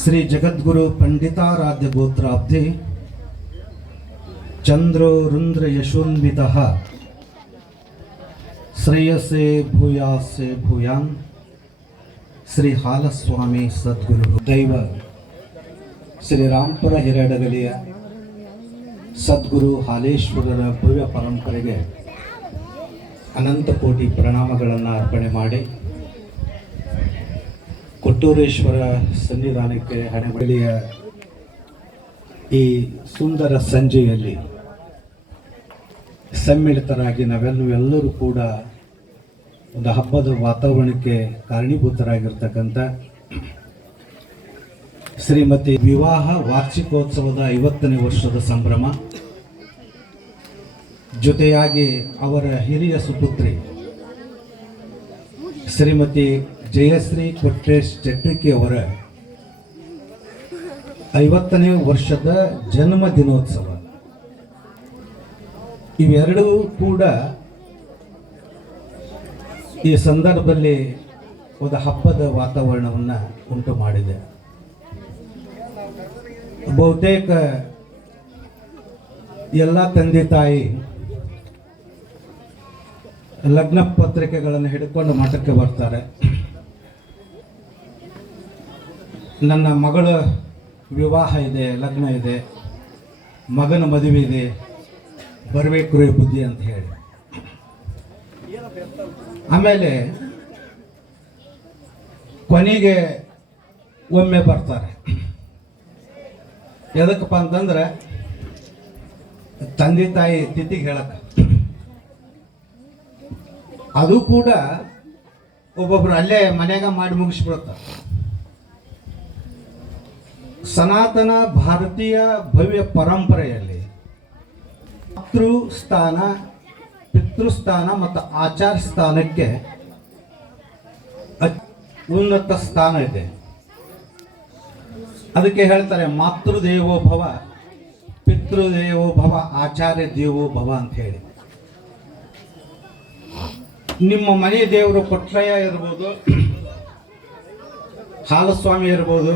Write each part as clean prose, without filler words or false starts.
ಶ್ರೀ ಜಗದ್ಗುರು ಪಂಡಿತಾರಾಧ್ಯ ಗೋತ್ರಾಬ್ಧಿ ಚಂದ್ರೋ ರುಂದ್ರ ಯಶೋನ್ವಿತ ಶ್ರೇಯಸೆ ಭೂಯಾಸೆ ಭೂಯಾನ್ ಶ್ರೀ ಹಾಲಸ್ವಾಮಿ ಸದ್ಗುರು ದೈವ ಶ್ರೀ ರಾಂಪುರ ಹಿರೇಡಗಲಿಯ ಸದ್ಗುರು ಹಾಲೇಶ್ವರರ ಭವ್ಯ ಪರಂಪರೆಗೆ ಅನಂತ ಕೋಟಿ ಪ್ರಣಾಮಗಳನ್ನು ಅರ್ಪಣೆ ಮಾಡಿ ಕೊಟ್ಟೂರೇಶ್ವರ ಸನ್ನಿಧಾನಕ್ಕೆ ಹಣೆಬಳಿಯ ಈ ಸುಂದರ ಸಂಜೆಯಲ್ಲಿ ಸಮ್ಮಿಳಿತರಾಗಿ ನಾವೆಲ್ಲರೂ ಕೂಡ ಒಂದು ಹಬ್ಬದ ವಾತಾವರಣಕ್ಕೆ ಕಾರಣೀಭೂತರಾಗಿರ್ತಕ್ಕಂಥ ಶ್ರೀಮತಿ ವಿವಾಹ ವಾರ್ಷಿಕೋತ್ಸವದ 50ನೇ ವರ್ಷದ ಸಂಭ್ರಮ, ಜೊತೆಯಾಗಿ ಅವರ ಹಿರಿಯ ಸುಪುತ್ರಿ ಶ್ರೀಮತಿ ಜಯಶ್ರೀ ಕೊಟ್ರೇಶ್ ಚಟ್ರಿಕಿ ಅವರ 50ನೇ ವರ್ಷದ ಜನ್ಮ ದಿನೋತ್ಸವ, ಇವೆರಡೂ ಕೂಡ ಈ ಸಂದರ್ಭದಲ್ಲಿ ಒಂದು ಹಬ್ಬದ ವಾತಾವರಣವನ್ನು ಉಂಟು ಮಾಡಿದೆ. ಬಹುತೇಕ ಎಲ್ಲ ತಂದೆ ತಾಯಿ ಲಗ್ನ ಪತ್ರಿಕೆಗಳನ್ನು ಹಿಡ್ಕೊಂಡು ಮಠಕ್ಕೆ ಬರ್ತಾರೆ. ನನ್ನ ಮಗಳ ವಿವಾಹ ಇದೆ, ಲಗ್ನ ಇದೆ, ಮಗನ ಮದುವೆ ಇದೆ, ಬರಬೇಕು ರೀ ಬುದ್ಧಿ ಅಂತ ಹೇಳಿ. ಆಮೇಲೆ ಕೊನೆಗೆ ಒಮ್ಮೆ ಬರ್ತಾರೆ. ಎದಕ್ಕಪ್ಪ ಅಂತಂದ್ರೆ ತಂದೆ ತಾಯಿ ತಿಥಿಗೆ ಹೇಳಕ್ಕೆ. ಅದು ಕೂಡ ಒಬ್ಬೊಬ್ರು ಅಲ್ಲೇ ಮನೆಯಾಗ ಮಾಡಿ ಮುಗಿಸ್ಬಿಡುತ್ತಾರೆ. ಸನಾತನ ಭಾರತೀಯ ಭವ್ಯ ಪರಂಪರೆಯಲ್ಲಿ ಮಾತೃಸ್ಥಾನ, ಪಿತೃಸ್ಥಾನ ಮತ್ತು ಆಚಾರ ಸ್ಥಾನಕ್ಕೆ ಉನ್ನತ ಸ್ಥಾನ ಇದೆ. ಅದಕ್ಕೆ ಹೇಳ್ತಾರೆ ಮಾತೃದೇವೋ ಭವ, ಪಿತೃದೇವೋ ಭವ, ಆಚಾರ್ಯ ದೇವೋ ಭವ ಅಂತ ಹೇಳಿ. ನಿಮ್ಮ ಮನೆ ದೇವರು ಕೊಟ್ರಯ್ಯ ಇರ್ಬೋದು, ಹಾಲಸ್ವಾಮಿ ಇರ್ಬೋದು,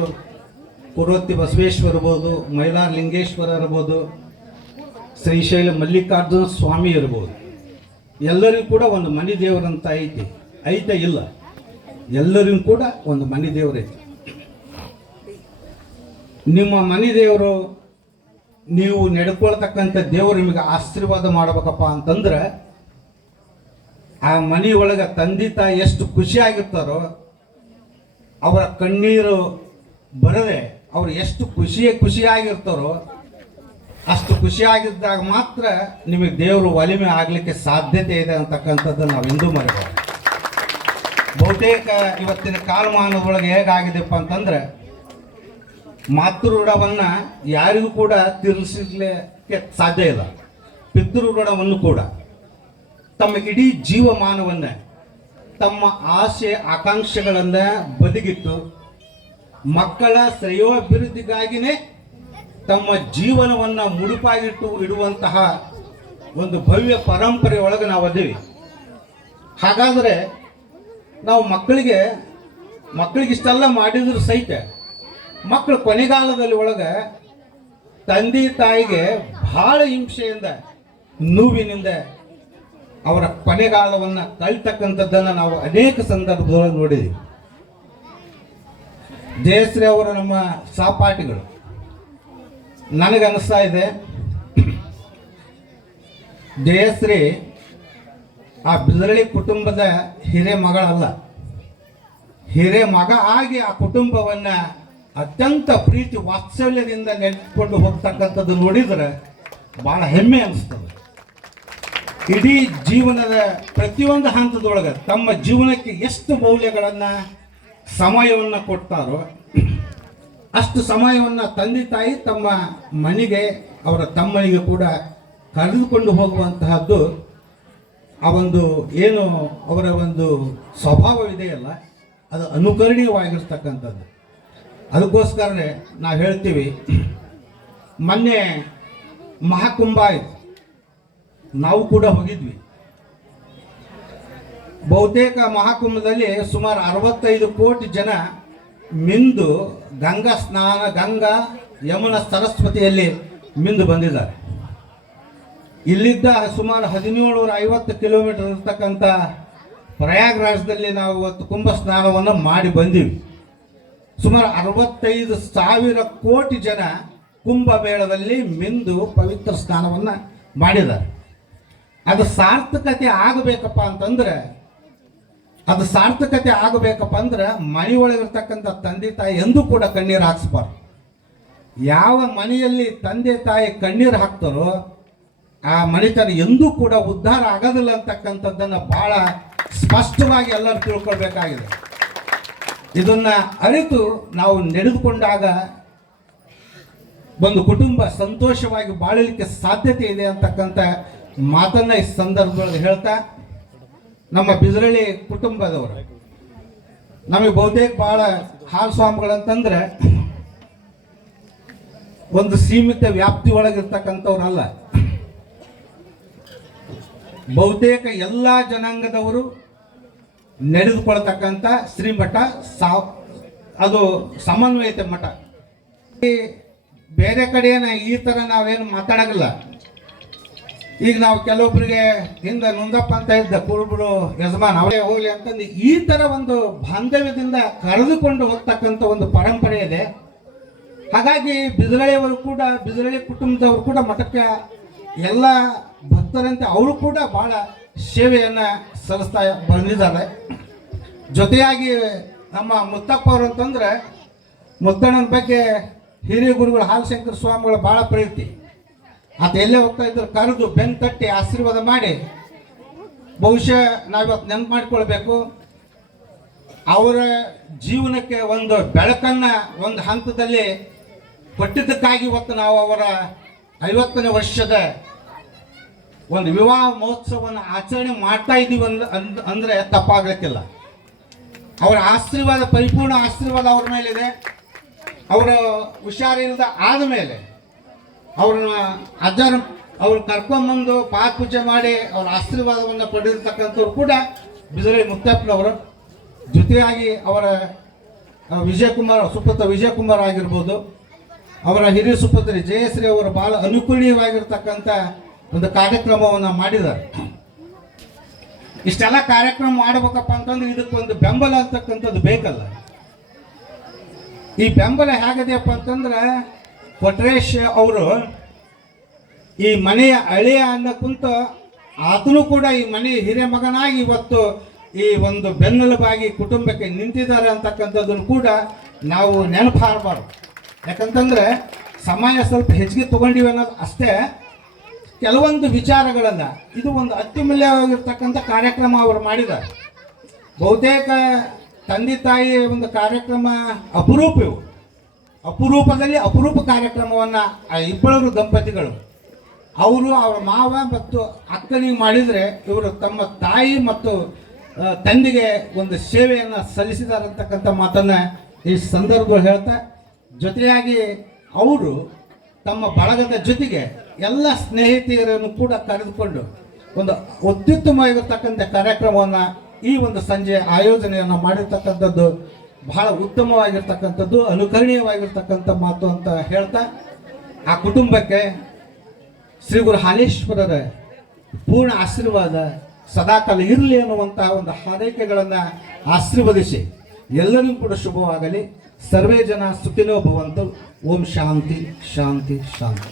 ಕುರೋತಿ ಬಸವೇಶ್ವರ ಇರ್ಬೋದು, ಮೈಲಾರ ಲಿಂಗೇಶ್ವರ ಇರ್ಬೋದು, ಶ್ರೀಶೈಲ ಮಲ್ಲಿಕಾರ್ಜುನ ಸ್ವಾಮಿ ಇರ್ಬೋದು. ಎಲ್ಲರಿಗೂ ಕೂಡ ಒಂದು ಮನೆ ದೇವರಂತ ಐತೆ ಇಲ್ಲ, ಎಲ್ಲರಿಗೂ ಕೂಡ ಒಂದು ಮನೆ ದೇವರೈತೆ. ನಿಮ್ಮ ಮನೆ ದೇವರು, ನೀವು ನಡ್ಕೊಳ್ತಕ್ಕಂಥ ದೇವರು ನಿಮಗೆ ಆಶೀರ್ವಾದ ಮಾಡಬೇಕಪ್ಪ ಅಂತಂದ್ರೆ ಆ ಮನೆಯೊಳಗೆ ತಂದೆ ತಾಯಿ ಎಷ್ಟು ಖುಷಿಯಾಗಿರ್ತಾರೋ, ಅವರ ಕಣ್ಣೀರು ಬರದೆ ಅವ್ರು ಎಷ್ಟು ಖುಷಿಯಾಗಿರ್ತಾರೋ ಅಷ್ಟು ಖುಷಿಯಾಗಿದ್ದಾಗ ಮಾತ್ರ ನಿಮಗೆ ದೇವರು ಒಲಿಮೆ ಆಗಲಿಕ್ಕೆ ಸಾಧ್ಯತೆ ಇದೆ ಅಂತಕ್ಕಂಥದ್ದು ನಾವು ಎಂದೂ ಮರೆಯಬಾರದು. ಬಹುತೇಕ ಇವತ್ತಿನ ಕಾಲಮಾನದೊಳಗೆ ಹೇಗಾಗಿದೆಪ್ಪ ಅಂತಂದ್ರೆ ಮಾತೃ ಋಣವನ್ನು ಯಾರಿಗೂ ಕೂಡ ತೀರಿಸಲಿಕ್ಕೆ ಸಾಧ್ಯ ಇಲ್ಲ. ಪಿತೃ ಋಣವನ್ನು ಕೂಡ ತಮ್ಮ ಇಡೀ ಜೀವಮಾನವನ್ನು ತಮ್ಮ ಆಸೆ ಆಕಾಂಕ್ಷೆಗಳನ್ನು ಬದಿಗಿಟ್ಟು ಮಕ್ಕಳ ಶ್ರೇಯೋಭಿವೃದ್ಧಿಗಾಗಿಯೇ ತಮ್ಮ ಜೀವನವನ್ನು ಮುಡುಪಾಗಿಟ್ಟು ಇಡುವಂತಹ ಒಂದು ಭವ್ಯ ಪರಂಪರೆ ಒಳಗೆ ನಾವು ಅದೇವಿ. ಹಾಗಾದರೆ ನಾವು ಮಕ್ಕಳಿಗಿಷ್ಟೆಲ್ಲ ಮಾಡಿದ್ರು ಸಹಿತ ಮಕ್ಕಳು ಕೊನೆಗಾಲದಲ್ಲಿ ಒಳಗೆ ತಂದೆ ತಾಯಿಗೆ ಬಹಳ ಹಿಂಸೆಯಿಂದ, ನೋವಿನಿಂದ ಅವರ ಕೊನೆಗಾಲವನ್ನು ಕಳ್ತಕ್ಕಂಥದ್ದನ್ನು ನಾವು ಅನೇಕ ಸಂದರ್ಭದೊಳಗೆ ನೋಡಿದ್ದೀವಿ. ಜಯಶ್ರೀ ಅವರು ನಮ್ಮ ಸಹಪಾಠಿಗಳು. ನನಗನ್ನಿಸ್ತಾ ಇದೆ ಜಯಶ್ರೀ ಆ ಬಿದರಳಿ ಕುಟುಂಬದ ಹಿರೇ ಮಗಳಲ್ಲ, ಹಿರೇ ಮಗ ಆಗಿ ಆ ಕುಟುಂಬವನ್ನು ಅತ್ಯಂತ ಪ್ರೀತಿ ವಾತ್ಸಲ್ಯದಿಂದ ನೆನೆದುಕೊಂಡು ಹೋಗ್ತಕ್ಕಂಥದ್ದು ನೋಡಿದರೆ ಭಾಳ ಹೆಮ್ಮೆ ಅನಿಸ್ತದೆ. ಇಡೀ ಜೀವನದ ಪ್ರತಿಯೊಂದು ಹಂತದೊಳಗೆ ತಮ್ಮ ಜೀವನಕ್ಕೆ ಎಷ್ಟು ಮೌಲ್ಯಗಳನ್ನು, ಸಮಯವನ್ನು ಕೊಡ್ತಾರೋ ಅಷ್ಟು ಸಮಯವನ್ನು ತಂದೆ ತಾಯಿ ತಮ್ಮ ಮನೆಗೆ, ಅವರ ತಮ್ಮನಿಗೆ ಕೂಡ ಕರೆದುಕೊಂಡು ಹೋಗುವಂತಹದ್ದು ಆ ಒಂದು ಏನು ಅವರ ಒಂದು ಸ್ವಭಾವವಿದೆಯಲ್ಲ, ಅದು ಅನುಕರಣೀಯವಾಗಿರ್ತಕ್ಕಂಥದ್ದು. ಅದಕ್ಕೋಸ್ಕರನೇ ನಾವು ಹೇಳ್ತೀವಿ, ಮೊನ್ನೆ ಮಹಾಕುಂಭ ಆಯಿತು, ನಾವು ಕೂಡ ಹೋಗಿದ್ವಿ. ಬಹುತೇಕ ಮಹಾಕುಂಭದಲ್ಲಿ ಸುಮಾರು 65 ಕೋಟಿ ಜನ ಮಿಂದು ಗಂಗಾ ಯಮುನಾ ಸರಸ್ವತಿಯಲ್ಲಿ ಮಿಂದು ಬಂದಿದ್ದಾರೆ. ಇಲ್ಲಿದ್ದ ಸುಮಾರು 1750 ಕಿಲೋಮೀಟರ್ ಇರ್ತಕ್ಕಂಥ ಪ್ರಯಾಗ್ರಾಜ್ದಲ್ಲಿ ನಾವು ಇವತ್ತು ಕುಂಭ ಸ್ನಾನವನ್ನು ಮಾಡಿ ಬಂದೀವಿ. ಸುಮಾರು 65,000 ಕೋಟಿ ಜನ ಕುಂಭಮೇಳದಲ್ಲಿ ಮಿಂದು ಪವಿತ್ರ ಸ್ನಾನವನ್ನು ಮಾಡಿದ್ದಾರೆ. ಅದು ಸಾರ್ಥಕತೆ ಆಗಬೇಕಪ್ಪ ಅಂತಂದ್ರೆ ಮನೆಯೊಳಗಿರ್ತಕ್ಕಂಥ ತಂದೆ ತಾಯಿ ಎಂದೂ ಕೂಡ ಕಣ್ಣೀರು ಹಾಕ್ಸ್ಬಾರ್ದು. ಯಾವ ಮನೆಯಲ್ಲಿ ತಂದೆ ತಾಯಿ ಕಣ್ಣೀರು ಹಾಕ್ತಾರೋ ಆ ಮನೆತನ ಎಂದೂ ಕೂಡ ಉದ್ಧಾರ ಆಗೋದಿಲ್ಲ ಅಂತಕ್ಕಂಥದ್ದನ್ನು ಬಹಳ ಸ್ಪಷ್ಟವಾಗಿ ಎಲ್ಲರೂ ತಿಳ್ಕೊಳ್ಬೇಕಾಗಿದೆ. ಇದನ್ನ ಅರಿತು ನಾವು ನಡೆದುಕೊಂಡಾಗ ಒಂದು ಕುಟುಂಬ ಸಂತೋಷವಾಗಿ ಬಾಳಲಿಕ್ಕೆ ಸಾಧ್ಯತೆ ಇದೆ ಅಂತಕ್ಕಂಥ ಮಾತನ್ನ ಈ ಸಂದರ್ಭದಲ್ಲಿ ಹೇಳ್ತಾ, ನಮ್ಮ ಬಿಜರಳ್ಳಿ ಕುಟುಂಬದವರು ನಮಗೆ ಬಹುತೇಕ ಬಹಳ ಹಾಲು ಸ್ವಾಮಿಗಳಂತಂದ್ರೆ ಒಂದು ಸೀಮಿತ ವ್ಯಾಪ್ತಿ ಒಳಗಿರ್ತಕ್ಕಂಥವ್ರಲ್ಲ. ಬಹುತೇಕ ಎಲ್ಲ ಜನಾಂಗದವರು ನಡೆದುಕೊಳ್ತಕ್ಕಂಥ ಶ್ರೀಮಠ ಅದು ಸಮನ್ವಯತೆ ಮಠ. ಬೇರೆ ಕಡೆಯೇನ ಈ ಥರ ನಾವೇನು ಮಾತಾಡೋಲ್ಲ. ಈಗ ನಾವು ಕೆಲವೊಬ್ಬರಿಗೆ ಹಿಂದೆ ನೊಂದಪ್ಪ ಅಂತ ಇದ್ದ ಕುರುಬರು ಯಜಮಾನ್ ಅವರೇ ಹೋಗ್ಲಿ ಅಂತಂದು ಈ ಥರ ಒಂದು ಬಾಂಧವ್ಯದಿಂದ ಕರೆದುಕೊಂಡು ಹೋಗ್ತಕ್ಕಂಥ ಒಂದು ಪರಂಪರೆ ಇದೆ. ಹಾಗಾಗಿ ಬಿಜರಳ್ಳಿ ಕುಟುಂಬದವರು ಕೂಡ ಮಠಕ್ಕೆ ಎಲ್ಲ ಭಕ್ತರಂತೆ ಅವರು ಕೂಡ ಬಹಳ ಸೇವೆಯನ್ನು ಸಲ್ಲಿಸ್ತಾ ಬಂದಿದ್ದಾರೆ. ಜೊತೆಯಾಗಿ ನಮ್ಮ ಮುತ್ತಪ್ಪ ಅವರು ಅಂತಂದ್ರೆ ಮುದ್ದಣ್ಣನ ಬಗ್ಗೆ ಹಿರಿಯ ಗುರುಗಳು ಹಾಲಶಂಕರ ಸ್ವಾಮಿಗಳ ಬಹಳ ಪ್ರೀತಿ. ಆತ ಎಲ್ಲೇ ಹೋಗ್ತಾ ಇದ್ರು ಕರೆದು ಬೆನ್ನು ತಟ್ಟಿ ಆಶೀರ್ವಾದ ಮಾಡಿ, ಬಹುಶಃ ನಾವಿವತ್ತು ನೆನಪು ಮಾಡಿಕೊಳ್ಬೇಕು. ಅವರ ಜೀವನಕ್ಕೆ ಒಂದು ಬೆಳಕನ್ನು ಒಂದು ಹಂತದಲ್ಲಿ ಕೊಟ್ಟಿದ್ದಕ್ಕಾಗಿ ಇವತ್ತು ನಾವು ಅವರ 50ನೇ ವರ್ಷದ ಒಂದು ವಿವಾಹ ಮಹೋತ್ಸವವನ್ನು ಆಚರಣೆ ಮಾಡ್ತಾ ಇದ್ದೀವಿ ಅಂದರೆ ತಪ್ಪಾಗಲಿಕ್ಕಿಲ್ಲ. ಅವರ ಆಶೀರ್ವಾದ, ಪರಿಪೂರ್ಣ ಆಶೀರ್ವಾದ ಅವ್ರ ಮೇಲಿದೆ. ಅವರ ಹುಷಾರಿಲ್ಲದ ಆದಮೇಲೆ ಅವ್ರನ್ನ ಅವ್ರು ಕರ್ಕೊಂಬಂದು ಪಾದ ಪೂಜೆ ಮಾಡಿ ಅವರ ಆಶೀರ್ವಾದವನ್ನು ಪಡೆದಿರ್ತಕ್ಕಂಥವ್ರು ಕೂಡ ಬಿಜರಳ್ಳಿ ಮುತ್ತಪ್ಪನವರು. ಜೊತೆಯಾಗಿ ಅವರ ಸುಪುತ್ರ ವಿಜಯಕುಮಾರ್ ಆಗಿರ್ಬೋದು, ಅವರ ಹಿರಿಯ ಸುಪುತ್ರಿ ಜಯಶ್ರೀ ಅವರು ಬಹಳ ಅನುಕೂಲವಾಗಿರ್ತಕ್ಕಂಥ ಒಂದು ಕಾರ್ಯಕ್ರಮವನ್ನು ಮಾಡಿದ್ದಾರೆ. ಇಷ್ಟೆಲ್ಲ ಕಾರ್ಯಕ್ರಮ ಮಾಡಬೇಕಪ್ಪ ಅಂತಂದ್ರೆ ಇದಕ್ಕೊಂದು ಬೆಂಬಲ ಅಂತಕ್ಕಂಥದ್ದು ಬೇಕಲ್ಲ. ಈ ಬೆಂಬಲ ಹೇಗಿದೆಯಪ್ಪ ಅಂತಂದ್ರೆ ಕೊಟ್ರೇಶ್ ಅವರು ಈ ಮನೆಯ ಹಳೆಯ ಅನ್ನಕ್ಕಂತ ಆತನು ಕೂಡ ಈ ಮನೆ ಹಿರಿಯ ಮಗನಾಗಿ ಇವತ್ತು ಈ ಒಂದು ಬೆನ್ನೆಲುಬಾಗಿ ಕುಟುಂಬಕ್ಕೆ ನಿಂತಿದ್ದಾರೆ ಅಂತಕ್ಕಂಥದ್ದನ್ನು ಕೂಡ ನಾವು ನೆನಪಾರಬಾರ್ದು. ಯಾಕಂತಂದ್ರೆ ಸಮಯ ಸ್ವಲ್ಪ ಹೆಚ್ಚಿಗೆ ತಗೊಂಡಿವಿ ಅನ್ನೋದು ಅಷ್ಟೇ. ಕೆಲವೊಂದು ವಿಚಾರಗಳನ್ನ ಇದು ಒಂದು ಅತ್ಯಮೂಲ್ಯವಾಗಿರ್ತಕ್ಕಂಥ ಕಾರ್ಯಕ್ರಮ ಅವರು ಮಾಡಿದ್ದಾರೆ. ಬಹುತೇಕ ತಂದೆ ತಾಯಿ ಒಂದು ಕಾರ್ಯಕ್ರಮ ಅಪರೂಪದಲ್ಲಿ ಅಪರೂಪ ಕಾರ್ಯಕ್ರಮವನ್ನು ಆ ಇಬ್ಬರು ದಂಪತಿಗಳು ಅವರು ಅವರ ಮಾವ ಮತ್ತು ಅಕ್ಕನಿಗೆ ಮಾಡಿದರೆ ಇವರು ತಮ್ಮ ತಾಯಿ ಮತ್ತು ತಂದೆಗೆ ಒಂದು ಸೇವೆಯನ್ನು ಸಲ್ಲಿಸಿದ್ದಾರೆ ಅಂತಕ್ಕಂಥ ಮಾತನ್ನು ಈ ಸಂದರ್ಭದಲ್ಲಿ ಹೇಳ್ತಾ, ಜೊತೆಯಾಗಿ ಅವರು ತಮ್ಮ ಬಳಗದ ಜೊತೆಗೆ ಎಲ್ಲ ಸ್ನೇಹಿತರನ್ನು ಕೂಡ ಕರೆದುಕೊಂಡು ಒಂದು ಅತ್ಯುತ್ತಮವಾಗಿರ್ತಕ್ಕಂಥ ಕಾರ್ಯಕ್ರಮವನ್ನು ಈ ಒಂದು ಸಂಜೆ ಆಯೋಜನೆಯನ್ನು ಮಾಡಿರ್ತಕ್ಕಂಥದ್ದು ಬಹಳ ಉತ್ತಮವಾಗಿರ್ತಕ್ಕಂಥದ್ದು, ಅನುಕರಣೀಯವಾಗಿರ್ತಕ್ಕಂಥ ಮಾತು ಅಂತ ಹೇಳ್ತಾ, ಆ ಕುಟುಂಬಕ್ಕೆ ಶ್ರೀ ಗುರು ಹಾಲೇಶ್ವರರ ಪೂರ್ಣ ಆಶೀರ್ವಾದ ಸದಾಕಾಲ ಇರಲಿ ಅನ್ನುವಂತಹ ಒಂದು ಹಾರೈಕೆಗಳನ್ನು ಆಶೀರ್ವದಿಸಿ ಎಲ್ಲರಿಗೂ ಕೂಡ ಶುಭವಾಗಲಿ. ಸರ್ವೇ ಜನ ಸುಖಿನೋ ಭವಂತು. ಓಂ ಶಾಂತಿ ಶಾಂತಿ ಶಾಂತಿ.